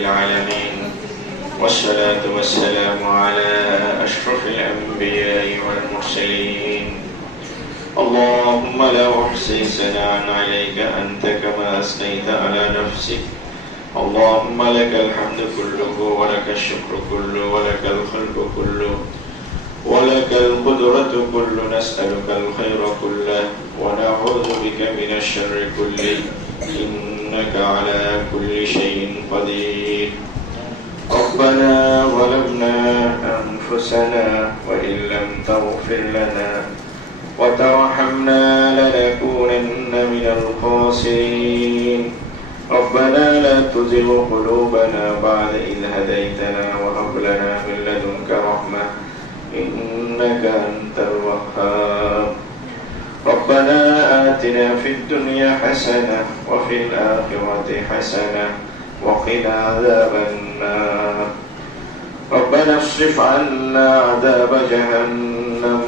العالمين، والصلاة والسلام على أشرف الأنبياء والمرسلين. اللهم لا أحصي ثناء عليك أنت كما أثنيت على نفسك. اللهم لك الحمد كله ولك الشكر كله ولك الخلق كله ولك القدرة كله. نسألك الخير كله ونعوذ بك من الشر كله، إنك على كل شيء قدير. ربنا ظلمنا أنفسنا وإن لم تغفر لنا وترحمنا لنكونن من الخاسرين. ربنا لا تزغ قلوبنا بعد إذ هديتنا وهب لنا من لدنك رحمة إنك أنت الوهاب. ربنا آتنا في الدنيا حسنة وفي الآخرة حسنة وقنا عذاب النار. ربنا اصرف عنا عذاب جهنم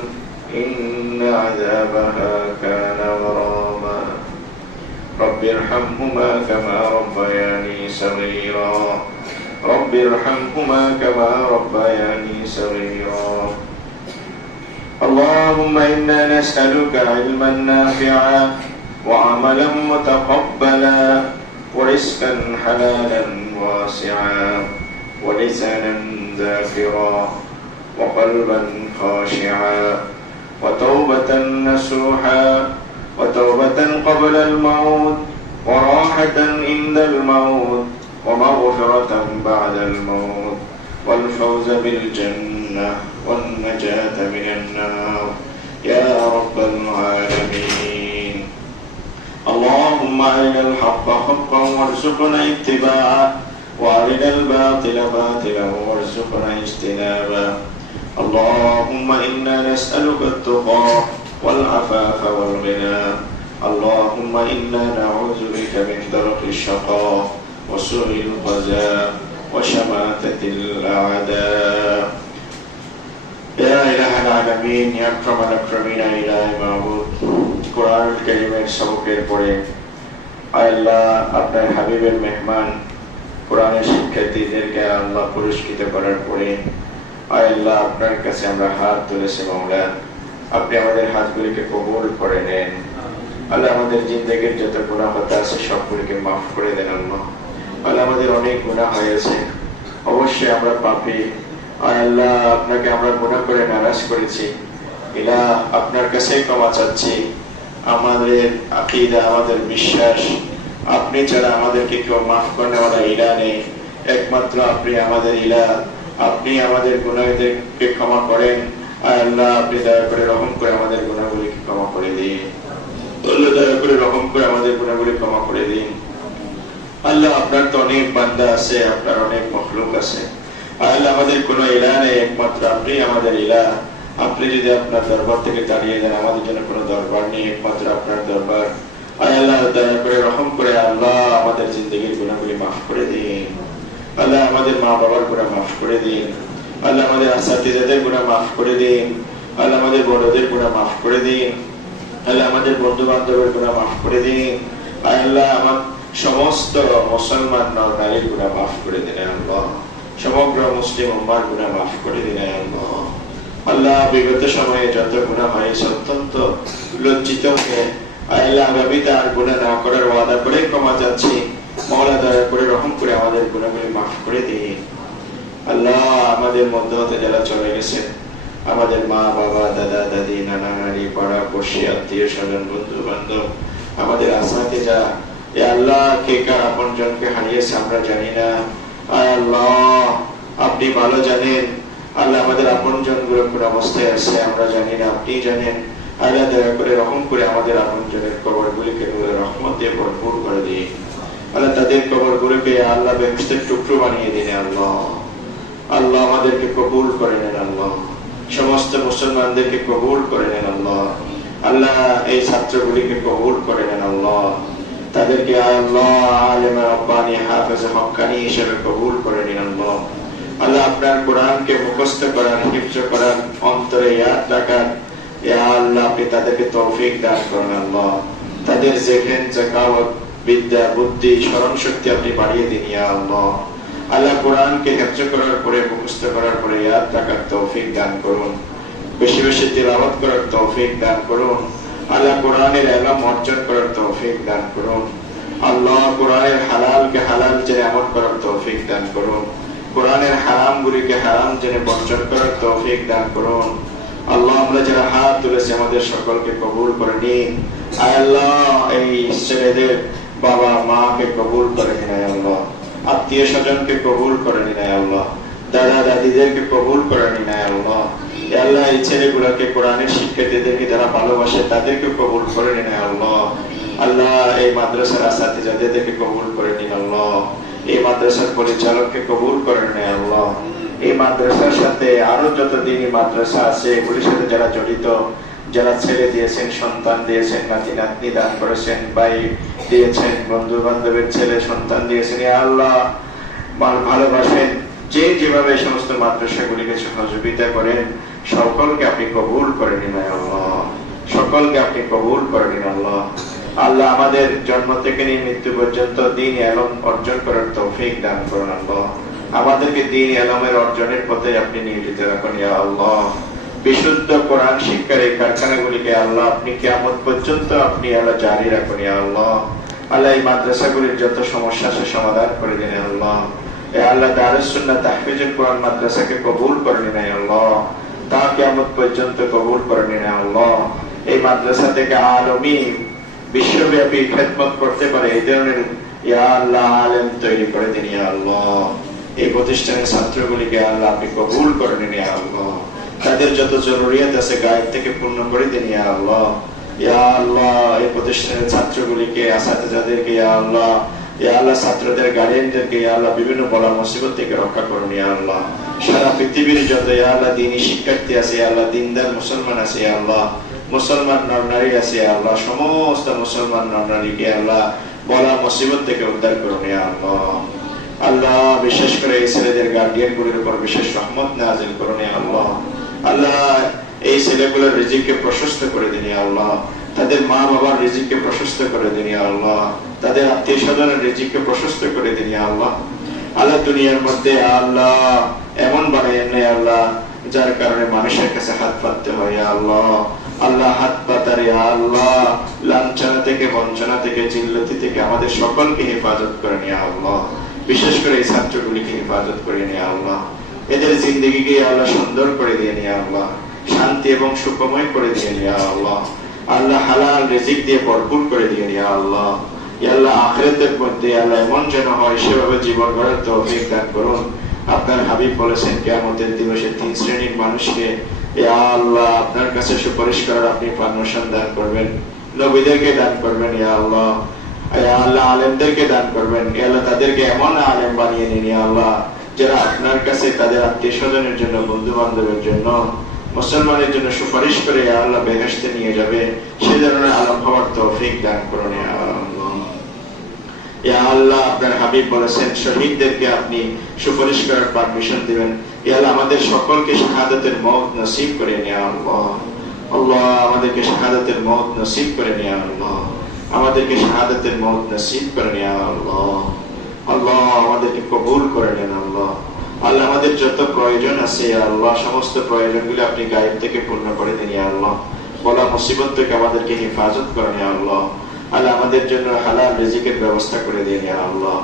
إن عذابها كان غراما. رب ارحمهما كما ربياني صغيرا. رب ارحمهما كما ربياني صغيرا. اللهم إنا نسألك علما نافعا وعملا متقبلا ورزقا حلالا واسعا ولسانا ذاكرا وقلبا خاشعا وتوبة نصوحا وتوبة قبل الموت وراحة عند الموت ومغفرة بعد الموت والفوز بالجنة والنجاة من النار يا رب العالمين. اللهم أرنا الحق حقا وارزقنا اتباعه وأرنا الباطل باطلا وارزقنا اجتنابه. اللهم إنا نسألك التقى والعفاف والغنى. اللهم إنا نعوذ بك من درك الشقاء وسوء القضاء وشماتة الأعداء. يا إله العالمين يا أكرم الأكرمين يا إله معبود কোরআন কারীমের সবকের পরে আল্লাহ আপনার হাবিবের মেহমান কোরআনের শিক্ষার্থীদেরকে আল্লাহ পুরস্কৃত করার পরে আল্লাহ আপনার কাছে আমরা হাত তুলেছি মাওলা, আপনি আমাদের হাতগুলিকে কবুল করে নেন। আল্লাহ আমাদের জিন্দেগির যত গুনাহ হতে আছে সবগুলিকে মাফ করে দেন। আল্লাহ আল্লাহ আমাদের অনেক গুনাহ হয়েছে, অবশ্যই আমরা পাপী। আল্লাহ আপনাকে আমরা গুনাহ করে নারাজ করেছি। ইলাহ আপনার কাছে ক্ষমা চাচ্ছি। আমাদের আকীদা আমাদের বিশ্বাস আপনি ছাড়া আমাদেরকে কেউ মাফ করনে ওয়ালা ইলাহ নেই, একমাত্র আপনি আমাদের ইলাহ। আপনি আমাদের গুনাহদেরকে ক্ষমা করেন। আল্লাহ আপনি দয়া করে রহম করে আমাদের গুনাহগুলিকে ক্ষমা করে দিন। আল্লাহ দয়া করে রহম করে আমাদের গুনাহগুলি ক্ষমা করে দিন। আল্লাহ আপনার তো অনেক বান্দা আছে, আপনার অনেক মখলুক আছে। আল্লাহ আমাদের কোনো ইলাহ নেই, একমাত্র আপনি আমাদের ইলাহ। আপনি যদি আপনার দরবার থেকে দাঁড়িয়ে দেন, আমাদের জন্য কোনো দরবার নেই, একমাত্র আপনার দরবার। আল্লাহ দয়া করে রহম করে আল্লাহ আমাদের জিন্দগির গুনাহগুলি মাফ করে দিন। আল্লাহ আমাদের মা বাবার গুনাহ মাফ করে দিন। আল্লাহ আমাদের আসাতিজাদের গুনাহ মাফ করে দিন। আল্লাহ আমাদের বড়দের গুনাহ মাফ করে দিন। আল্লাহ আমাদের বন্ধু বান্ধবের গুনাহ মাফ করে দিন। আল্লাহ আমার সমস্ত মুসলমান নর নারীর গুনাহ মাফ করে দিন। আল্লাহ সমগ্র মুসলিম উম্মার গুনাহ মাফ করে দিন। আল্লাহ আল্লাহ বিগত সময়ে যত গুনাহ হয়েছে অত্যন্ত লজ্জিত হয়ে আল্লাহ আগামীতে আর গুনাহ না করার ওয়াদা করে ক্ষমা চাচ্ছি। মওলা দয়া করে রহম করে আমাদের গুনাহগুলি মাফ করে দিন। আল্লাহ আমাদের মধ্য হতে যারা চলে গেছেন, আমাদের মা বাবা দাদা দাদি নানা নানি পাড়া পড়শি আত্মীয় স্বজন বন্ধু বান্ধব, আমাদের আসাতিজা, এ আল্লাহ কে কার আপন জনকে হারিয়েছে আমরা জানি না। আল্লাহ আপনি ভালো জানেন। আল্লাহ আমাদের আপন জনগুলো কোন অবস্থায় আছে আমরা জানি না, আপনি জানেন। আল্লাহ দয়া করে রহম করে আমাদের আপন জনের কবরগুলিকে নূরের রহমত দিয়ে ভরপুর করে দিন। আল্লাহ তাদের কবরগুলোকে আল্লাহ বেহেশতের টুকরো বানিয়ে দিন। আল্লাহ আল্লাহ আমাদেরকে কবুল করে নেন। আল্লাহ সমস্ত মুসলমানদেরকে কবুল করে নেন। আল্লাহ আল্লাহ এই ছাত্রগুলিকে কবুল করে নেন। আল্লাহ তাদেরকে আল্লাহ আলেমা রব্বানি হাফেজ হক্কানি হিসেবে কবুল করে নিন। আল্লাহ আল্লাহ আপনার কোরআনকে মুখস্থ করার, হিফজ করার, অন্তরে ইয়াদ রাখার ইয়া আল্লাহ আপনি তাদেরকে তৌফিক দান করুন। আল্লাহ তাদের জেহেন, যাকাওয়াত, বিদ্যা, বুদ্ধি, স্মরণ শক্তি আপনি বাড়িয়ে দিন। ইয়া আল্লাহ আল্লাহ কোরআনকে হেফজ করার পরে, মুখস্থ করার পরে ইয়াদ রাখার তৌফিক দান করুন, বেশি বেশি তিলাওয়াত করার তৌফিক দান করুন। আল্লাহ কোরআনের ইলম অর্জন করার তৌফিক দান করুন। আল্লাহ কোরআনের হালালকে হালাল জেনে আমল করার তৌফিক দান করুন। কোরআনের হারাম গুলিকে হারাম জেনে বর্জন করার তৌফিক দান করুন। আল্লাহ আমরা যারা হাত তুলেছি আমাদের সকলকে কবুল করে নিন। আয় আল্লাহ এই ছেলেদের বাবা মাকে কবুল করে নিন। আয় আল্লাহ আত্মীয় স্বজনকে কবুল করে নিন। আয় আল্লাহ দাদা দাদিদেরকে কবুল করে নিন। আয় আল্লাহ আল্লাহ এই ছেলেগুলোকে কোরআনের শিক্ষার্থীদেরকে যারা ভালোবাসে তাদেরকে কবুল করে নিন। আয় আল্লাহ আল্লাহ এই মাদ্রাসার আসাতিজাদেরকে কবুল করে নিন। আল্লাহ এই মাদ্রাসার পরিচালককে কবুল করে নিন। আল্লাহ এই মাদ্রাসার সাথে আরো যত দিনই মাদ্রাসা আছে এগুলির সাথে যারা জড়িত, যারা ছেলে দিয়েছেন, সন্তান দিয়েছেন, নাতি নাতনি দান করেছেন, ভাই দিয়েছেন, বন্ধু বান্ধবের ছেলে সন্তান দিয়েছেন, আল্লাহ ভালোবাসেন, যে যেভাবে সমস্ত মাদ্রাসাগুলিকে সহযোগিতা করেন সকলকে আপনি কবুল করে নিন। আল্লাহ সকলকে আপনি কবুল করে নিন। আল্লাহ আল্লাহ আমাদের জন্ম থেকে নিয়ে মৃত্যু পর্যন্ত দ্বীন ইলম অর্জন করার তৌফিক দান করুন। আল্লাহ আমাদেরকে দ্বীন ইলমের অর্জনের পথে আপনি নিয়োজিত রাখুন। ইয়া আল্লাহ বিশুদ্ধ কোরআন শিক্ষার এই কারখানাগুলিকে আল্লাহ আপনি কিয়ামত পর্যন্ত আপনি আল্লাহ জারি রাখুন। ইয়া আল্লাহ আল্লাহ এই মাদ্রাসাগুলির যত সমস্যা আছে সমাধান করে দিন। আল্লাহ এ আল্লাহ দারুস সুন্নাহ তাহফিজুল কোরআন মাদ্রাসাকে কবুল করে নিন। আল্লাহ তা কিয়ামত পর্যন্ত কবুল করে নিন। আল্লাহ এই মাদ্রাসা থেকে আলমী বিশ্বব্যাপী খেদমত করতে পারে এই ধরনের ইয়া আল্লাহ আলেম তৈরি করে দিন। ইয়া আল্লাহ এই প্রতিষ্ঠানের ছাত্রগুলিকে আল্লাহ আপনি কবুল করে নিন। ইয়া আল্লাহ তাদের যত জরুরিয়াত আছে গায়েব থেকে পূর্ণ করে দিন। ইয়া আল্লাহ ইয়া আল্লাহ এই প্রতিষ্ঠানের ছাত্রগুলিকে আসাতিজাদেরকে ইয়া আল্লাহ ছাত্রদের গার্ডিয়ানদেরকে ইয়া আল্লাহ বিভিন্ন বলা মুসিবত থেকে রক্ষা করুন। ইয়া আল্লাহ সারা পৃথিবীর যত ইয়া আল্লাহ দ্বীনি শিক্ষার্থী আছে, ইয়া আল্লাহ দ্বীনদার মুসলমান আছে, ইয়া আল্লাহ মুসলমান নর নারী আছে, ইয়া আল্লাহ সমস্ত মুসলমান নর নারীকে আল্লাহ বলা মুসিবত থেকে উদ্ধার করুন। ইয়া আল্লাহ আল্লাহ বিশেষ করে এই ছেলেদের গার্ডিয়ান গুলির উপর বিশেষ রহমত নাযিল করুন। ইয়া আল্লাহ আল্লাহ এই ছেলেগুলোর রিজিককে প্রশস্ত করে দিন। ইয়া আল্লাহ তাদের মা বাবার রিজিককে প্রশস্ত করে দিন। ইয়া আল্লাহ তাদের আত্মীয় স্বজনের রিজিককে প্রশস্ত করে দিন। ইয়া আল্লাহ আল্লাহ দুনিয়ার মধ্যে আল্লাহ এমন বানাইয়েন না আল্লাহ যার কারণে মানুষের কাছে হাত পাততে হয়। ইয়া আল্লাহ আল্লাহ হাত পাতার ইয়া আল্লাহ লাঞ্ছনা থেকে, বঞ্চনা থেকে, জিল্লতি থেকে আমাদের সকলকে হেফাজত করেন। ইয়া আল্লাহ বিশেষ করে এই ছাত্রগুলিকে হেফাজত করে নিয়ে আল্লাহ এদের জিন্দগিকে আল্লাহ সুন্দর করে দিয়ে নিয়ে আল্লাহ শান্তি এবং সুখময় করে দিয়ে নিয়ে আল্লাহ আল্লাহ হালাল রিজিক দিয়ে ভরপুর করে দিয়ে নিয়ে আল্লাহ আল্লাহ আখিরাতের মধ্যে আল্লাহ এমন যেন হয় সেভাবে জীবন গড়ার তৌফিক দান করুন। আপনার হাবিব বলেছেন কিয়ামতের দিবসে 3 শ্রেণীর মানুষকে ইয়া আল্লাহ আপনার কাছে সুপারিশ করার আপনি পারমিশন দান করবেন। নবীদেরকে দান করবেন। ইয়া আল্লাহ আল্লাহ আলেমদেরকে দান করবেন। আল্লাহ তাদেরকে এমন আলেম বানিয়ে নিন ইয়া আল্লাহ যারা আপনার কাছে তাদের আত্মীয় স্বজনের জন্য, বন্ধু বান্ধবের জন্য, মুসলমানের জন্য সুপারিশ করে ইয়া আল্লাহ বেহেশতে নিয়ে যাবে। সেই ধরনের আলেম হওয়ার তৌফিক দান করুন। ইয়া আল্লাহ ইয়া আল্লাহ আপনার হাবিব বলেছেন শহীদদেরকে আপনি সুপারিশ করার পারমিশন দিবেন। ইয়া আল্লাহ আমাদের সকলকে শাহাদাতের মওত নসিব করে নিন। ইয়া আল্লাহ আল্লাহ আমাদেরকে শাহাদাতের মওত নসিব করে নিন। ইয়া আল্লাহ আমাদেরকে শাহাদাতের মওত নসিব করেন। ইয়া আল্লাহ আল্লাহ আমাদেরকে কবুল করে নেন। আল্লাহ আল্লাহ আমাদের যত প্রয়োজন আছে ইয়া আল্লাহ সমস্ত প্রয়োজনগুলো আপনি গায়েব থেকে পূর্ণ করে দিন। ইয়া আল্লাহ বলা মুসিবত থেকে আমাদেরকে হেফাজত করেন। ইয়া আল্লাহ আল্লাহ আমাদের জন্য হালাল রিজিকের ব্যবস্থা করে দিন। ইয়া আল্লাহ